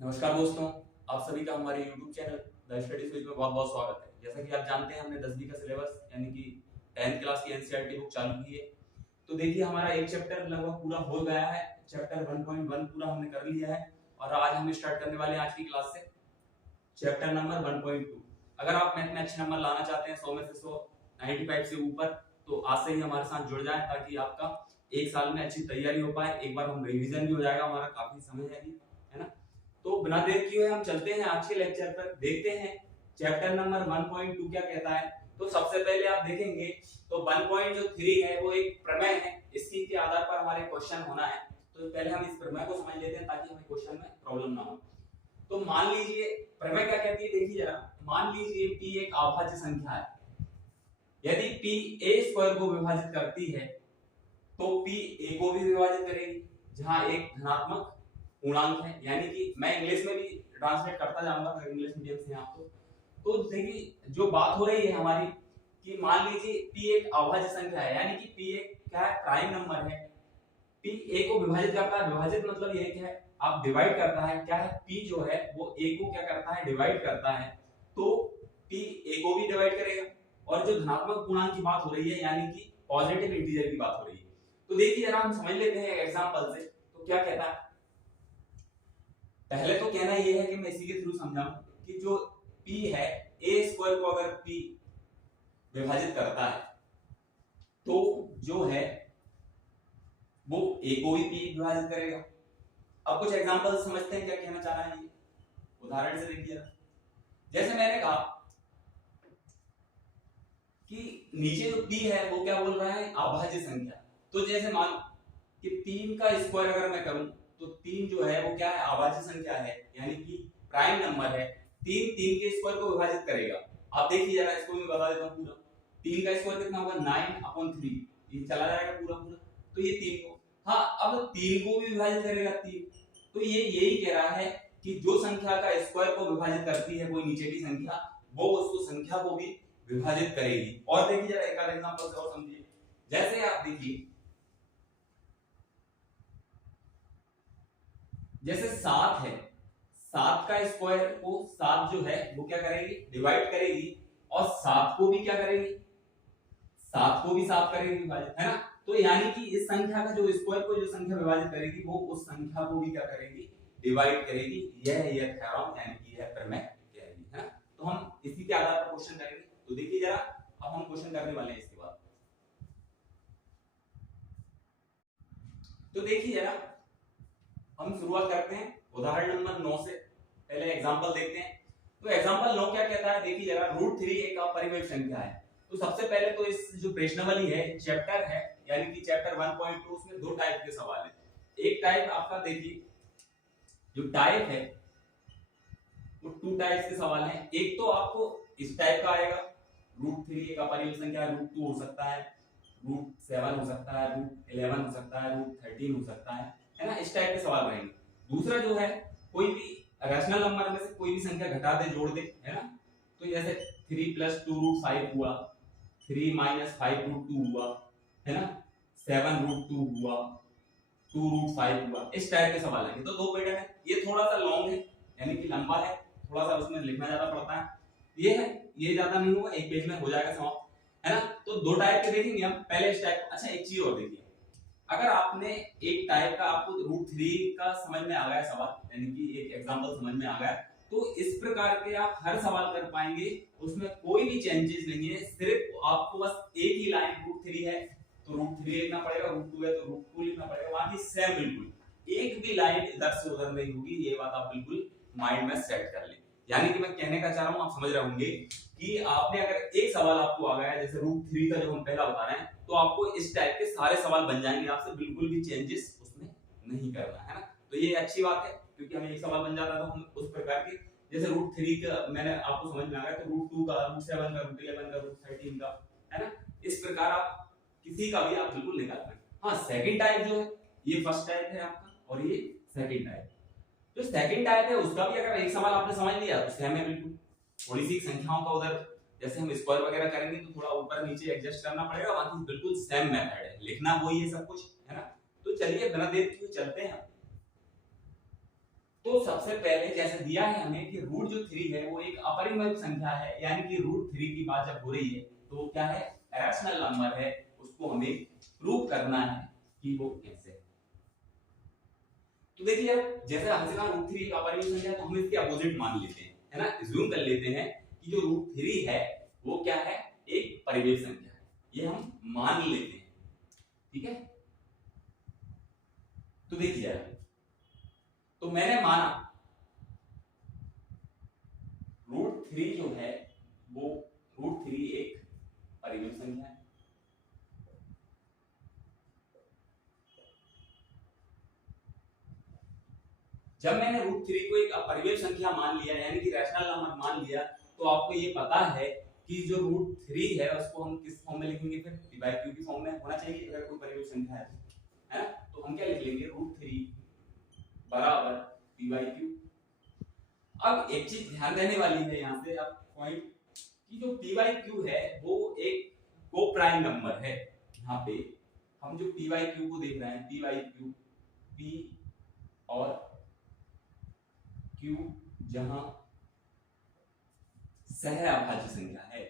नमस्कार दोस्तों, आप सभी का हमारे YouTube channel the study switch में बहुत बहुत स्वागत है। जैसा कि आप जानते हैं हमने 10वीं का सिलेबस यानी कि 10th क्लास की एनसीईआरटी बुक चालू की है। तो देखिए हमारा एक चैप्टर लगभग पूरा हो गया है। चैप्टर 1.1 पूरा हमने कर लिया है और आज हम स्टार्ट करने वाले हैं आज की क्लास से चैप्टर नंबर 1.2। अगर आप मैथ में अच्छे नंबर लाना चाहते हैं 100 में से 100, 95 से ऊपर, तो आज से ही हमारे साथ जुड़ जाएं ताकि आपका एक साल में अच्छी तैयारी हो पाए। एक बार हम रिवीजन भी हो जाएगा, हमारा काफी समय है अभी, है ना। तो बिना देर किए हम चलते हैं आज के लेक्चर पर, देखते हैं चैप्टर नंबर 1.2 क्या कहता है। तो सबसे पहले आप देखेंगे तो 1.3 है वो एक प्रमेय है, इसी के आधार पर हमारे क्वेश्चन होना है। तो पहले हम इस प्रमेय को समझ लेते हैं ताकि हमें क्वेश्चन में प्रॉब्लम ना हो। तो मान लीजिए प्रमेय क्या कहती है, देखिए जरा। मान लीजिए p एक अभाज्य संख्या है। यदि p a स्क्वायर को विभाजित करती है तो p a को भी विभाजित करेगी, जहां एक धनात्मक पूर्णांक है। यानी कि मैं इंग्लिश में भी ट्रांसलेट करता जाऊंगा अगर इंग्लिश मीडियम से आप तो देखिए जो बात हो रही है हमारी कि मान लीजिए p एक अभाज्य संख्या है, यानी कि p एक क्या है, प्राइम नंबर है। p a को विभाजित करता है, विभाजित मतलब ये क्या है, आप डिवाइड करता है। क्या है, p जो है वो a को क्या करता है, डिवाइड करता है। तो p a को भी डिवाइड करेगा। और जो धनात्मक पूर्णांक की बात हो रही है यानी कि पॉजिटिव इंटीजर की बात हो रही है, तो देखिए जरा हम समझ लेते हैं एग्जांपल से। तो क्या कहता है, पहले तो कहना यह है कि मैं इसी के थ्रू समझाऊं कि जो p है a स्क्वायर को अगर p विभाजित करता है तो जो है वो a को भी p विभाजित करेगा। अब कुछ एग्जांपल समझते हैं क्या कहना चाह रहा है ये, उदाहरण से देखिए। जैसे मैंने कहा कि नीचे जो p है वो क्या बोल रहा है, अभाज्य संख्या। तो जैसे मान कि 3 का स्क्वायर अगर मैं करूं तो 3 जो है वो क्या है, अभाज्य संख्या है, यानी कि प्राइम नंबर है। 3 के स्क्वायर को विभाजित करेगा। आप देखिए जरा, इसको मैं बता देता हूं पूरा। 3 का स्क्वायर कितना होगा, 9/3, ये चला जाएगा पूरा पूरा। तो ये 3 को, हाँ अब 3 को भी विभाजित करेगा 3। तो ये यही कह रहा है कि जो संख्या का स्क्वायर को विभाजित करती है कोई नीचे की संख्या, वो उसको संख्या को भी विभाजित करेगी। और देखिए जरा एक आध एग्जांपल से और समझिए। जैसे आप देखिए, जैसे 7 है, 7 का स्क्वायर को 7 जो है वो क्या करेगी, डिवाइड करेगी। और 7 को भी क्या करेगी, 7 को भी 7 करेगी विभाजित, है ना। तो यानी कि इस संख्या का जो स्क्वायर को जो संख्या विभाजित करेगी वो उस संख्या को भी क्या करेगी, डिवाइड करेगी। यह थ्योरम यानी कि यह प्रमेय कहेगी, है ना। तो हम इसी के आधार पर क्वेश्चन करेंगे। तो देखिए जरा, अब हम क्वेश्चन करने वाले हैं इसके बाद। तो देखिए जरा, हम शुरुआत करते हैं उदाहरण नंबर 9 से। पहले एग्जांपल देखते हैं। तो एग्जांपल 9 क्या कहता है, देखिए जरा। √3 एक अपरिमेय संख्या है। तो सबसे पहले तो इस जो प्रश्नावली है, चैप्टर है यानी कि चैप्टर 1.2, उसमें दो टाइप के सवाल है। एक टाइप आपका देखिए, जो टाइप है वो 2 टाइप्स के सवाल हैं। एक तो आपको इस टाइप का आएगा, √3 एक अपरिमेय संख्या है, √2 हो सकता है, √7 हो सकता है, √11 हो सकता है, √13 हो सकता है ना। इस टाइप के सवाल रहेंगे। दूसरा जो है, कोई भी रैशनल नंबर में से कोई भी संख्या घटा दे, जोड़ दे, है ना। तो जैसे 3 + 2√5 हुआ, 3 - 5√2 हुआ, है ना, 7√2 हुआ, 2√5 हुआ। इस टाइप के सवाल आएंगे। तो दो पैटर्न है। ये थोड़ा सा लॉन्ग है यानी कि लंबा है, थोड़ा सा उसमें लिखना ज्यादा पड़ता है। ये है, ये ज्यादा नहीं होगा, एक पेज में हो जाएगा समाप्त, है ना। तो दो टाइप के देखेंगे हम। पहले इस टाइप। अच्छा एक चीज और देखिए, अगर आपने एक टाइप का, आपको √3 का समझ में आ गया सवाल, यानी कि एक एग्जांपल समझ में आ गया, तो इस प्रकार के आप हर सवाल कर पाएंगे। उसमें कोई भी चेंजेस नहीं है, सिर्फ आपको बस एक ही लाइन, √3 है तो √3 लिखना पड़ेगा, √2 है तो √2 लिखना पड़ेगा, बाकी सेम बिल्कुल एक भी लाइन इधर से उधर नहीं होगी। ये बात आप बिल्कुल माइंड में सेट कर लें। यानी कि मैं कहने का चाह रहा हूं, आप समझ रहे होंगे कि आपने अगर एक सवाल आपको आ गया है, जैसे √3 का जो हम पहला बता रहे हैं, तो आपको इस टाइप के सारे सवाल बन जाएंगे, आपसे बिल्कुल भी चेंजेस उसमें नहीं करना है ना। तो ये अच्छी बात है, क्योंकि हमें एक सवाल बन जाता है तो हम उस प्रकार के, जैसे √3 का मैंने आपको समझ में आ गया, तो √2 का, √7 का, √11 का, √13 का, है ना। इस प्रकार आप किसी का भी आप बिल्कुल निकाल पाएंगे। हाँ, सेकंड टाइप जो है, ये फर्स्ट टाइप है आपका और ये सेकंड टाइप। जो सेकंड टाइप है उसका भी अगर एक सवाल आपने समझ लिया तो सेम है बिल्कुल। थोड़ी सी संख्याओं का उधर जैसे हम स्क्वायर वगैरह करेंगे तो थोड़ा ऊपर नीचे एडजस्ट करना पड़ेगा, बाकी बिल्कुल सेम मेथड है, लिखना वही है सब कुछ, है ना। तो चलिए बिना देर किए चलते हैं। तो सबसे पहले जैसे दिया है हमें कि रूट जो 3 है वो एक अपरिमेय संख्या है, यानी कि रूट 3 की बात जब हो रही है तो क्या है, रैशनल नंबर है, उसको हमें प्रूव करना है कि वो कैसे है। तो देखिए अब जैसे हमसे कहा रूट 3 एक अपरिमेय संख्या है, तो हम इसके अपोजिट मान लेते हैं, है ना, अज्यूम कर लेते हैं कि जो रूट 3 है वो क्या है, एक परिमेय संख्या है, ये हम मान लेते हैं, ठीक है। तो देखिए तो मैंने माना रूट 3 जो है वो रूट 3 एक परिमेय संख्या है। जब मैंने रूट 3 को एक अपरिमेय संख्या मान लिया, यानी कि रैशनल नंबर मान लिया, तो आपको ये पता है कि जो रूट 3 है उसको हम किस फॉर्म में लिखेंगे, फिर p by q की फॉर्म में होना चाहिए अगर कोई परिमेय संख्या है ना। तो हम क्या लिख लेंगे, रूट 3 बराबर p by q। अब एक चीज ध्यान देने वाली है यहाँ से अब पॉइंट, कि जो p by q है वो एक को प्राइम नंबर है। यहाँ पे हम जो p by q को देख रहे हैं, p by q, p और q जहां सह अभाज्य संख्या है,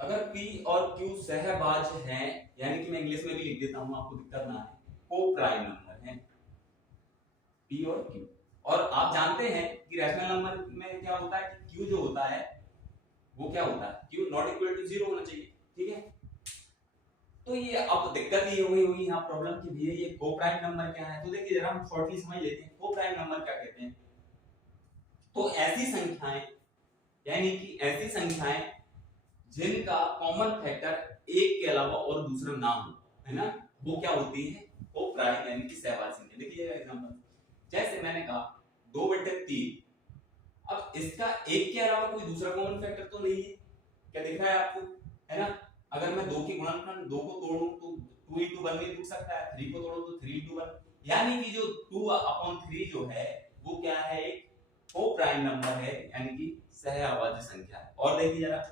अगर p और q सहभाज्य हैं, यानी कि मैं इंग्लिश में भी लिख देता हूं आपको दिक्कत ना है, को प्राइम नंबर है p और q। और आप जानते हैं कि रैशनल नंबर में क्या होता है कि q जो होता है वो क्या होता है, q नॉट इक्वल टू 0 होना चाहिए, ठीक है। तो ये अब दिक्कत ये होगी यहाँ प्रॉब्लम की भी है, ये को प्राइम नंबर क्या है। तो देखिए जरा हम शॉर्टली समझ लेते हैं को प्राइम नंबर क्या कहते हैं। तो ऐसी संख्याएं, यानी कि ऐसी संख्याएं जिनका कॉमन फैक्टर एक के अलावा और दूसरा ना हो, है ना, वो क्या होती है, को प्राइम यानी कि सहवाची संख्या। देखिए एग्जांपल, जैसे मैंने कहा 2/3, अब इसका एक के अलावा कोई दूसरा कॉमन फैक्टर तो नहीं है, क्या दिख रहा है आपको, है ना। अगर मैं 2 की गुणनखंड 2 को तोड़ूं तो 2 into 1 में टूट सकता है, 3 को तोड़ूं तो 3 into 1, यानी कि जो 2/3 जो है वो क्या है, एक को प्राइम नंबर है, यानी कि सहअभाज्य संख्या है। और देखिए जरा,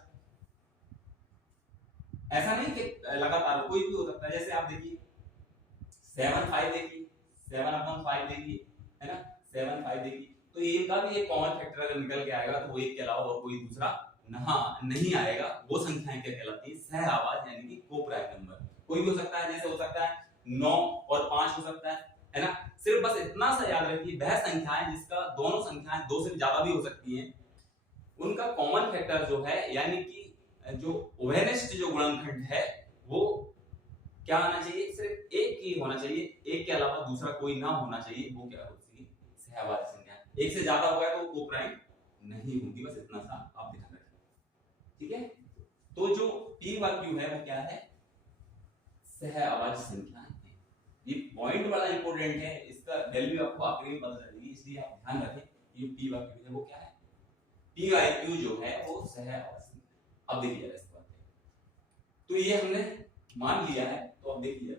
ऐसा नहीं कि लगातार कोई भी हो सकता है, जैसे आप देखिए 7/5 देखिए, 7/5 देखिए, है ना, 7/5 देखिए, तो ये इनका भी एक कॉमन फैक्टर अगर निकल के आएगा तो वो एक के अलावा और कोई दूसरा नहीं आएगा, वो संख्याएं क्या कहलाती है, सहअभाज्य यानी कि को प्राइम नंबर। कोई भी हो सकता है, जैसे हो सकता है 9 और 5 हो सकता है ना। सिर्फ बस इतना सा याद रखिए, वह संख्याएं जिसका दोनों संख्याएं 2 से ज्यादा भी हो सकती हैं, उनका कॉमन फैक्टर जो है, यानी कि जो उभयनिष्ठ जो गुणनखंड है वो क्या होना चाहिए, सिर्फ एक ही होना चाहिए, एक के अलावा दूसरा कोई ना होना चाहिए, वो क्या होती है, सहअभाज्य संख्या। एक से ज्यादा हो गया तो को प्राइम नहीं होगी, बस इतना सा आप ध्यान रखें, ठीक है। तो जो p व q है वो क्या है, सहअभाज्य संख्या है। ये पॉइंट बड़ा इंपॉर्टेंट है, इसका वैल्यू आपको आखिरी में पता चलेगी, इसलिए आप ध्यान रखें ये p व q है वो क्या है, p व q जो है वो सहअभाज्य संख्या। अब देखिए इस बात पे, तो ये हमने मान लिया है, तो अब देखिए,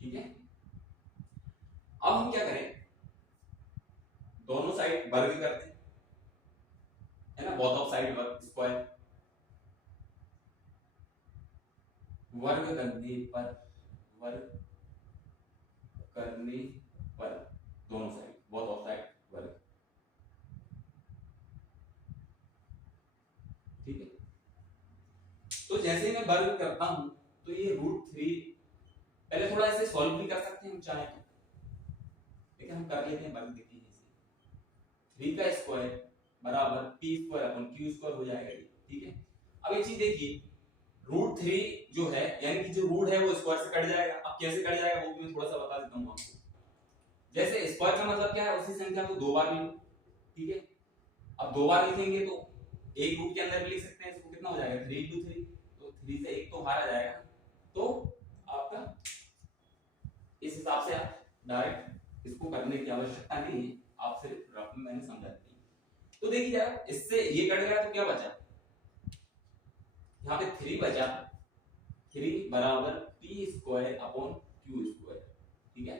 ठीक है। अब हम क्या करें, दोनों साइड वर्ग करते हैं, है ना, बोथ ऑफ साइड वर्ग, स्क्वायर, वर्ग करने पर दोनों साइड, बोथ ऑफ साइड वर्ग, ठीक है। तो जैसे ही मैं वर्ग करता हूं तो ये √3, पहले थोड़ा इसे सॉल्व भी कर सकते हैं हम चाहे तो, लेकिन हम कर लेते हैं वर्ग। देखिए 3 का स्क्वायर बराबर p² हो जाएगा, ठीक है। अब एक चीज देखिए, √3 जो है, यानी कि जो रूट है वो स्क्वायर से कट जाएगा। अब कैसे कट जाएगा वो भी मैं थोड़ा सा बता देता हूं आपको। जैसे स्क्वायर का मतलब क्या है, उसी संख्या को 2 बार लिखो, ठीक है। अब 2 बार लिखेंगे तो एक रूट के अंदर भी लिख सकते हैं, इसको कितना हो जाएगा 3 into 3, तो 3 से एक तो बाहर आ जाएगा, तो आपका इस हिसाब से आप डायरेक्ट इसको करने की आवश्यकता नहीं है, आप सिर्फ रफ में मैंने समझा दी। तो देखिए यार, इससे ये कट गया तो क्या बचा, यहाँ पे 3 बचा, 3 बराबर p² अपॉन q², ठीक है।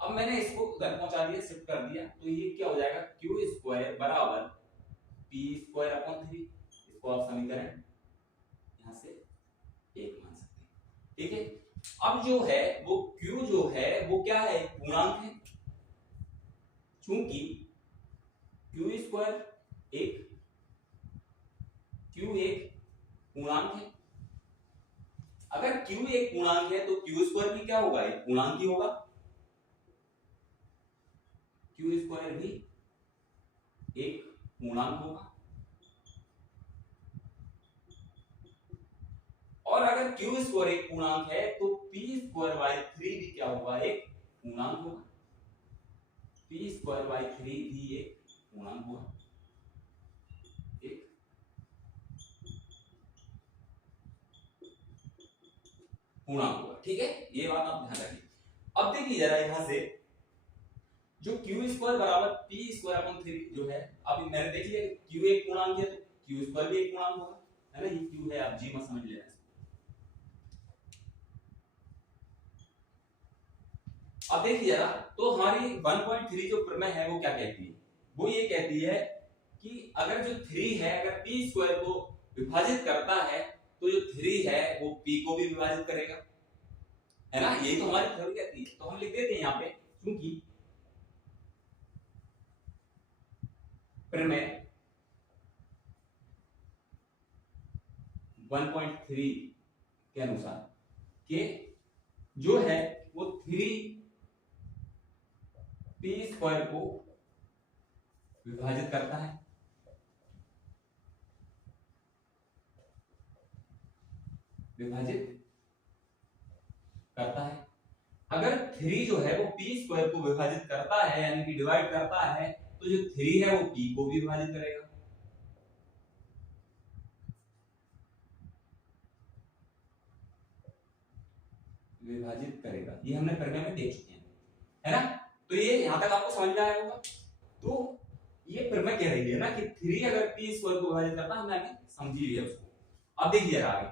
अब मैंने इसको उधर पहुंचा दिया, शिफ्ट कर दिया, तो ये क्या हो जाएगा, क्यू स्क्वायर बराबर पी स्क्वायर अपॉन 3। इसको आप समीकरण यहां से 1 मान सकते हैं, ठीक है। अब जो है वो Q जो है वो क्या है, पूर्णांक है, चूंकि Q स्क्वायर Q एक पूर्णांक है। अगर Q एक पूर्णांक है तो Q स्क्वायर भी क्या होगा, एक पूर्णांक ही होगा। Q स्क्वायर भी एक पूर्णांक होगा। और अगर Q स्क्वायर एक पूर्णांक है तो P स्क्वायर बाय 3 भी क्या होगा, एक पूर्णांक होगा। P स्क्वायर बाय 3 भी एक पूर्णांक होगा, एक पूर्णांक होगा, ठीक है। ये बात आप ध्यान रखिए। अब देखिए जरा यहां से जो Q स्क्वायर बराबर P स्क्वायर अपॉन 3 जो है, अब मैंने देख लिया Q एक पूर्णांक है तो Q स्क्वायर भी एक पूर्णांक होगा, है ना। ये Q है, आप G मत समझ लेना। अब देखिए जरा, तो हमारी 1.3 जो प्रमेय है वो क्या कहती है, वो ये कहती है कि अगर जो 3 है अगर P स्क्वायर को विभाजित करता है तो जो 3 है वो P को भी विभाजित करेगा, है ना। यही तो हमारी थ्योरी कहती है। तो हम लिख देते हैं यहाँ पे, क्योंकि प्रमेय 1.3 के अनुसार के जो है वो 3 P स्क्वायर को विभाजित करता है, अगर 3 जो है वो P स्क्वायर को विभाजित करता है यानी कि डिवाइड करता है तो जो 3 है वो P को भी विभाजित करेगा, ये हमने प्रमेय में देख चुके हैं, है ना। तो ये यहां तक आपको समझ में आया होगा। तो ये प्रमेय कह रही है ना कि 3 अगर P स्क्वायर को विभाजित करता है, हमने आगे समझ लिया उसको। अब देखिए जरा आगे,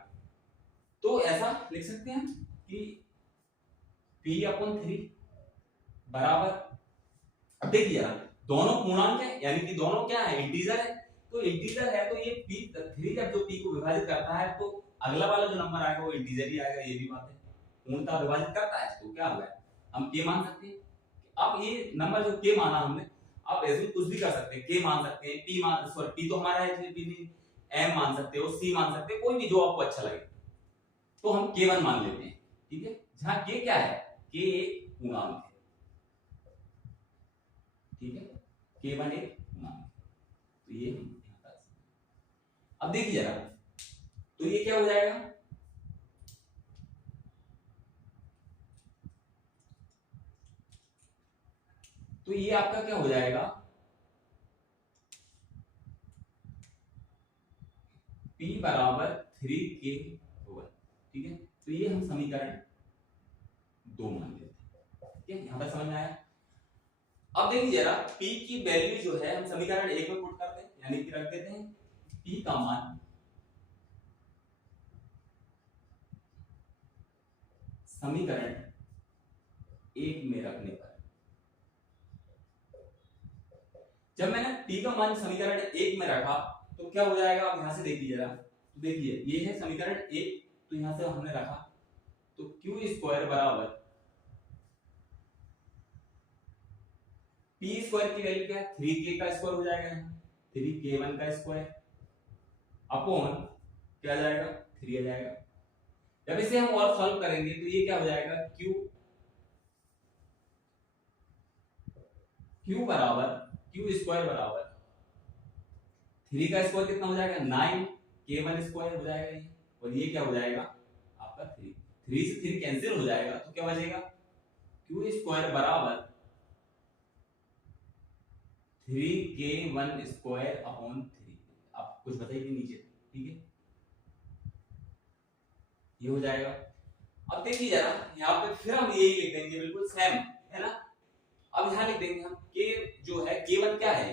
तो ऐसा लिख सकते हैं कि P अपॉन 3 बराबर, अब देखिए जरा दोनों पूर्णांक है यानी कि दोनों क्या है, इंटीजर है। तो इंटीजर है तो ये P3 जब जो P को विभाजित करता है तो अगला वाला जो नंबर आएगा वो इंटीजर ही आएगा, ये भी बात है। पूर्णतः विभाजित करता है तो क्या हुआ, हम k मान सकते हैं। अब ये नंबर जो k माना हमने, आप ऐसे कुछ भी कर सकते हैं, k मान सकते हैं, p मान, सॉरी p तो हमारा है इसलिए p नहीं, m मान सकते हो, c मान सकते हैं, कोई भी जो आपको अच्छा लगे। तो हम k1 मान लेते हैं, ठीक है। जहां k क्या है, k एक पूर्णांक है, ठीक है, k1 एक पूर्णांक है। तो ये हम यहां पर, अब देखिए जरा, तो ये क्या हो जाएगा, तो ये आपका क्या हो जाएगा, P बराबर 3k होगा, ठीक है। तो ये हम समीकरण 2 मान लेते हैं, ठीक है। यहां तक समझ में आया। अब देखिए जरा, P की वैल्यू जो है हम समीकरण 1 में पुट करते हैं, यानी कि रख देते हैं P का मान समीकरण 1 में रखने पर, जब मैंने P का मान समीकरण 1 में रखा तो क्या हो जाएगा, आप यहां से देखिए जरा, तो देखिए ये है समीकरण 1, तो यहां से हमने रखा तो Q स्क्वायर बराबर P स्क्वायर की वैल्यू क्या है, 3k का स्क्वायर हो जाएगा, यहाँ 3k1 का स्क्वायर अपॉन क्या आ जाएगा, 3 आ जाएगा। जब इसे हम और सॉल्व करेंगे तो ये क्या हो जाएगा, Q बराबर Q स्क्वायर बराबर 3 का स्क्वायर कितना हो जाएगा, 9 k1 स्क्वायर हो जाएगा ये, और ये क्या हो जाएगा आपका 3 से 3 कैंसिल हो जाएगा तो क्या बचेगा, Q स्क्वायर बराबर 3k1 स्क्वायर अपॉन 3, आप कुछ बताइए नीचे, ठीक है, ये हो जाएगा। अब देखिए जरा यहाँ पे फिर हम यही लिख देंगे बिल्कुल सेम, है ना। अब यहाँ लिख देंगे हम k जो है, k1 क्या है,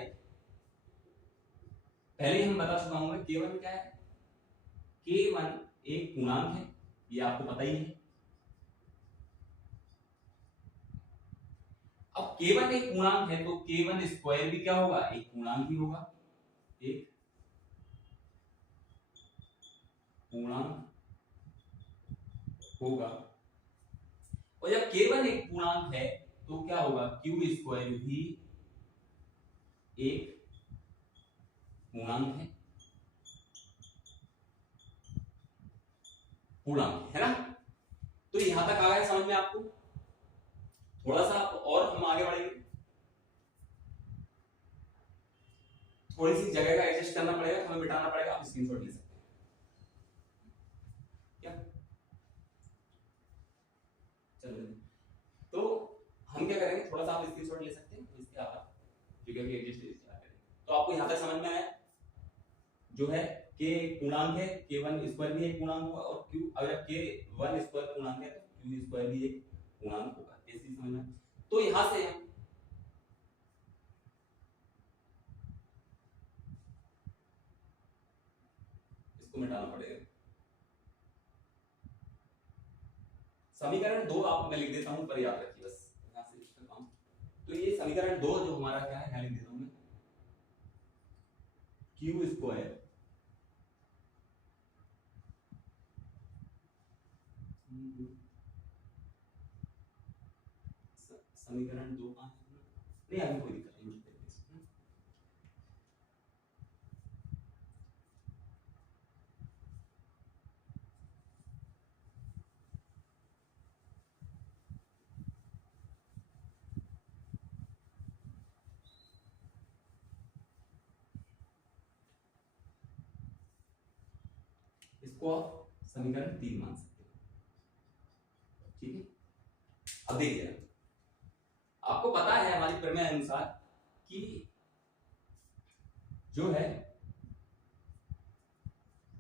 पहले हम बता चुका हूं k1 क्या है, k1 एक पूर्णांक है, ये आपको पता ही है। अब k1 एक पूर्णांक है तो k1 स्क्वायर भी क्या होगा, एक पूर्णांक ही होगा, एक पूर्णांक होगा। और जब k1 एक पूर्णांक है तो क्या होगा, q स्क्वायर भी एक पूर्णांक है, पूर्णांक है ना। तो यहां तक आ गया समझ में आपको? थोड़ा सा और हम आगे बढ़ेंगे, थोड़ी सी जगह का एडजस्ट करना पड़ेगा, हमें बिठाना पड़ेगा, आप स्क्रीनशॉट ले सकते हैं क्या? चलो तो हम क्या करेंगे, थोड़ा सा आप स्क्रीनशॉट ले सकते हैं, इसके बाद क्योंकि अभी एडजस्ट करेंगे। तो आपको यहां तक समझ में आया जो है k पूर्णांक है, k1 स्क्वायर भी एक पूर्णांक होगा, और q अगर k1 स्क्वायर पूर्णांक है तो q स्क्वायर भी एक पूर्णांक होगा, ऐसे समझ में। तो यहां से हम इसको मिटाना पड़ेगा। समीकरण 2 आपको मैं लिख देता हूं, पर याद रखिए बस यहां से इसका काम। तो ये समीकरण 2 जो हमारा क्या है, यहां लिख देता हूं मैं, q स्क्वायर समीकरण 2 का नहीं, अभी कोई दिक्कत नहीं, इसको आप समीकरण 3 मान सकते हैं, ठीक है। अब देखिए, आपको पता है हमारी प्रमेय अनुसार कि जो है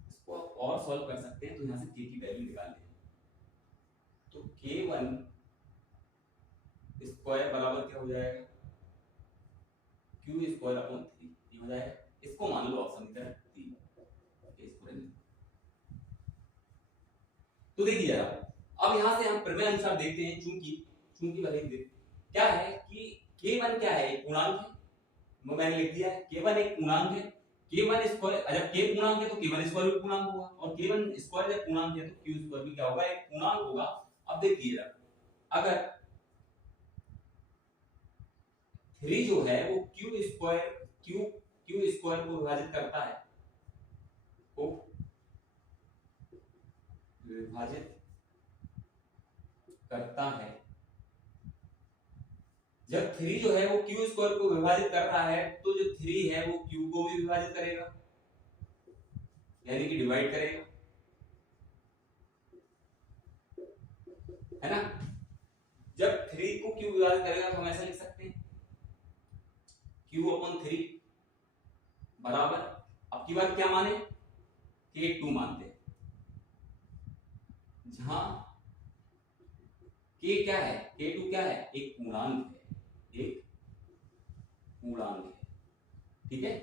इसको आप और सॉल्व कर सकते हैं, तो यहां से k की वैल्यू निकाल लें। तो k1 स्क्वायर बराबर क्या हो जाएगा, q स्क्वायर अपॉन 3 ये हो जाएगा। इसको मान लो आप समीकरण 3। तो देखिए जरा, अब यहां से हम प्रमेय अनुसार देखते हैं, चूंकि भले क्या है कि k1 क्या है, एक पूर्णांक है, मैंने लिख दिया है k1 एक पूर्णांक है, k1 स्क्वायर जब k पूर्णांक है तो k1 स्क्वायर भी पूर्णांक होगा, और k1 स्क्वायर जब पूर्णांक है तो q स्क्वायर भी क्या होगा, एक पूर्णांक होगा। अब देखिए अगर 3 जो है वो q स्क्वायर को विभाजित करता है, को विभाजित करता है, जब 3 जो है वो q स्क्वायर को विभाजित कर रहा है तो जो 3 है वो q को भी विभाजित करेगा, यानी कि डिवाइड करेगा, है ना। जब 3 को q विभाजित करेगा तो हम ऐसा लिख सकते हैं q अपॉन 3 बराबर, अब की बात क्या माने, k2 मानते हैं, जहां k क्या है, k2 क्या है, एक पूर्णांक है, एक पूर्णांक है, ठीक है,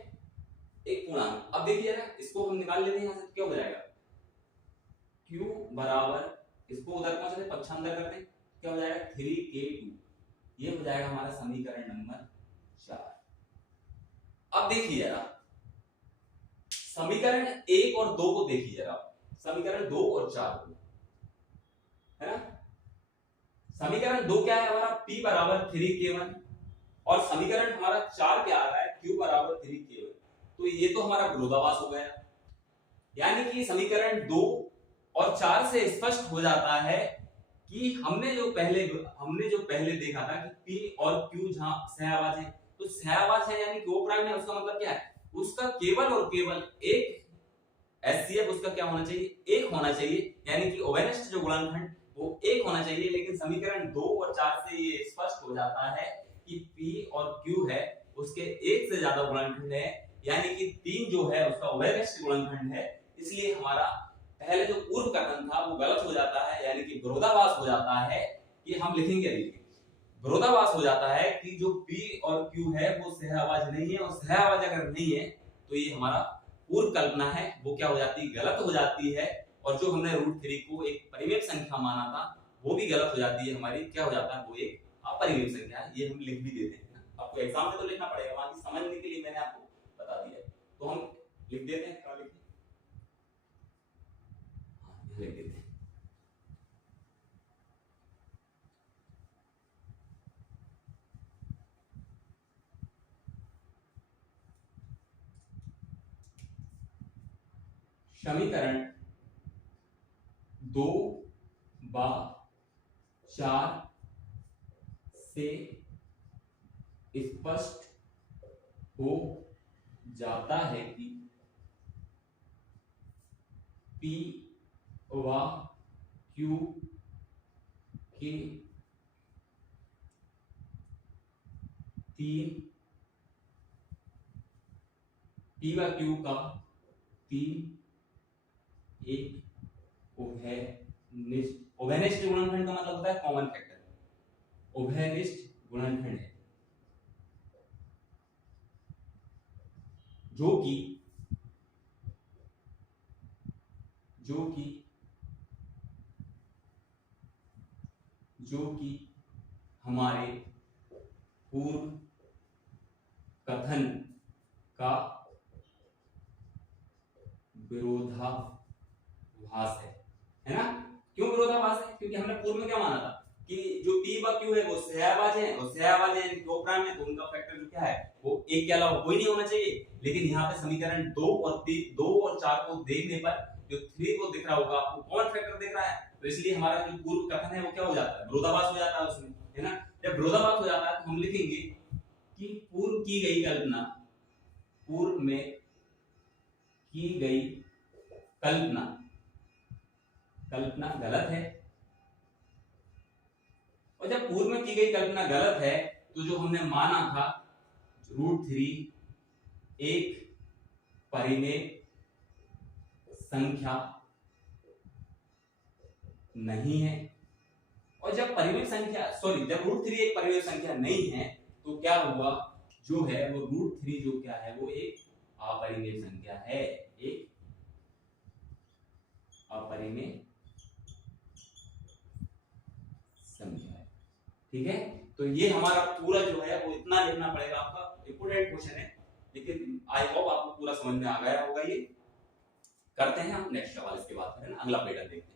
एक पूर्णांक। अब देखिए ना, इसको हम निकाल लेते हैं यहां से, क्या हो जाएगा, q बराबर, इसको उधर पहुंचाते पक्षांतर करते हैं, क्या हो जाएगा 3k2, ये हो जाएगा हमारा समीकरण नंबर 4। अब देखिए जरा समीकरण 1 और 2 को देखिए जरा, समीकरण 2 और 4 को, है ना। समीकरण 2 क्या है हमारा, p बराबर 3k1, और समीकरण हमारा 4 क्या आ रहा है, q बराबर 3k1। तो ये तो हमारा विरोधाभास हो गया, यानी कि समीकरण 2 और 4 से स्पष्ट हो जाता है कि हमने जो पहले देखा था कि p और q जहां सहआवाज है, तो सहआवाज है यानी को प्राइम है, उसका मतलब क्या है, उसका केवल और केवल एक एचसीएफ उसका क्या होना चाहिए, एक होना चाहिए, यानी कि ओवेनेस्ट जो गुणनखंड वो एक होना चाहिए। लेकिन समीकरण 2 और 4 से ये स्पष्ट हो जाता है कि p और q है उसके एक से ज्यादा गुणनखंड है, यानी कि 3 जो है उसका ओवेनेस्ट गुणनखंड है, इसलिए हमारा पहले जो पूर्व कथन था वो गलत हो जाता है, यानी कि विरोधाभास हो जाता है कि हम लिखेंगे विरोधाभास हो जाता है कि जो p और q है वो सहआवाज नहीं है, और सहआवाज अगर नहीं है तो ये हमारा पूर्व कल्पना है वो क्या हो जाती है, गलत हो जाती है, और जो हमने √3 को एक परिमेय संख्या माना था वो भी गलत हो जाती है हमारी, क्या हो जाता है, वो एक अपरिमेय संख्या है, ये हम लिख भी देते हैं ना, आपको एग्जाम में तो लिखना पड़ेगा, बाकी समझने के लिए मैंने आपको बता दिया है, तो हम लिख देते हैं, क्या लिखें, लिख देते हैं समीकरण 2/4 से स्पष्ट हो जाता है कि P व Q के 3 P व Q का 3 एक उभयनिष्ठ गुणनखंड का मतलब होता है कॉमन फैक्टर, उभयनिष्ठ गुणनखंड है जो कि हमारे पूर्व कथन का विरोधाभास है ना। क्यों विरोधाभास है? क्योंकि हमने पूर्व में क्या माना था कि जो P व Q है वो सहअभाज्य है, और सहअभाज्य है दो प्राइम है, तो उनका फैक्टर जो क्या है वो एक के अलावा कोई नहीं होना चाहिए। लेकिन यहाँ पे समीकरण 2 और 4 को देखने पर जो 3 को दिख रहा होगा आपको कॉमन फैक्टर दिख रहा है, तो इसलिए हमारा जो पूर्व कथन है वो क्या हो जाता है, विरोधाभास हो जाता है उसमें, है ना। जब विरोधाभास हो जाता है तो हम लिखेंगे कि पूर्व की गई कल्पना, पूर्व में की गई कल्पना गलत है, और जब पूर्व में की गई कल्पना गलत है तो जो हमने माना था √3 एक परिमेय संख्या नहीं है, और जब जब √3 एक परिमेय संख्या नहीं है तो क्या हुआ, जो है वो √3 जो क्या है वो एक अपरिमेय संख्या है, एक अपरिमेय संख्या है, ठीक है। तो ये हमारा पूरा जो है वो इतना लिखना पड़ेगा, आपका इंपोर्टेंट क्वेश्चन है, लेकिन आई होप आपको पूरा समझ में आ गया होगा। ये करते हैं हम नेक्स्ट सवाल, इसके बाद है ना अगला पैटर्न देखते हैं।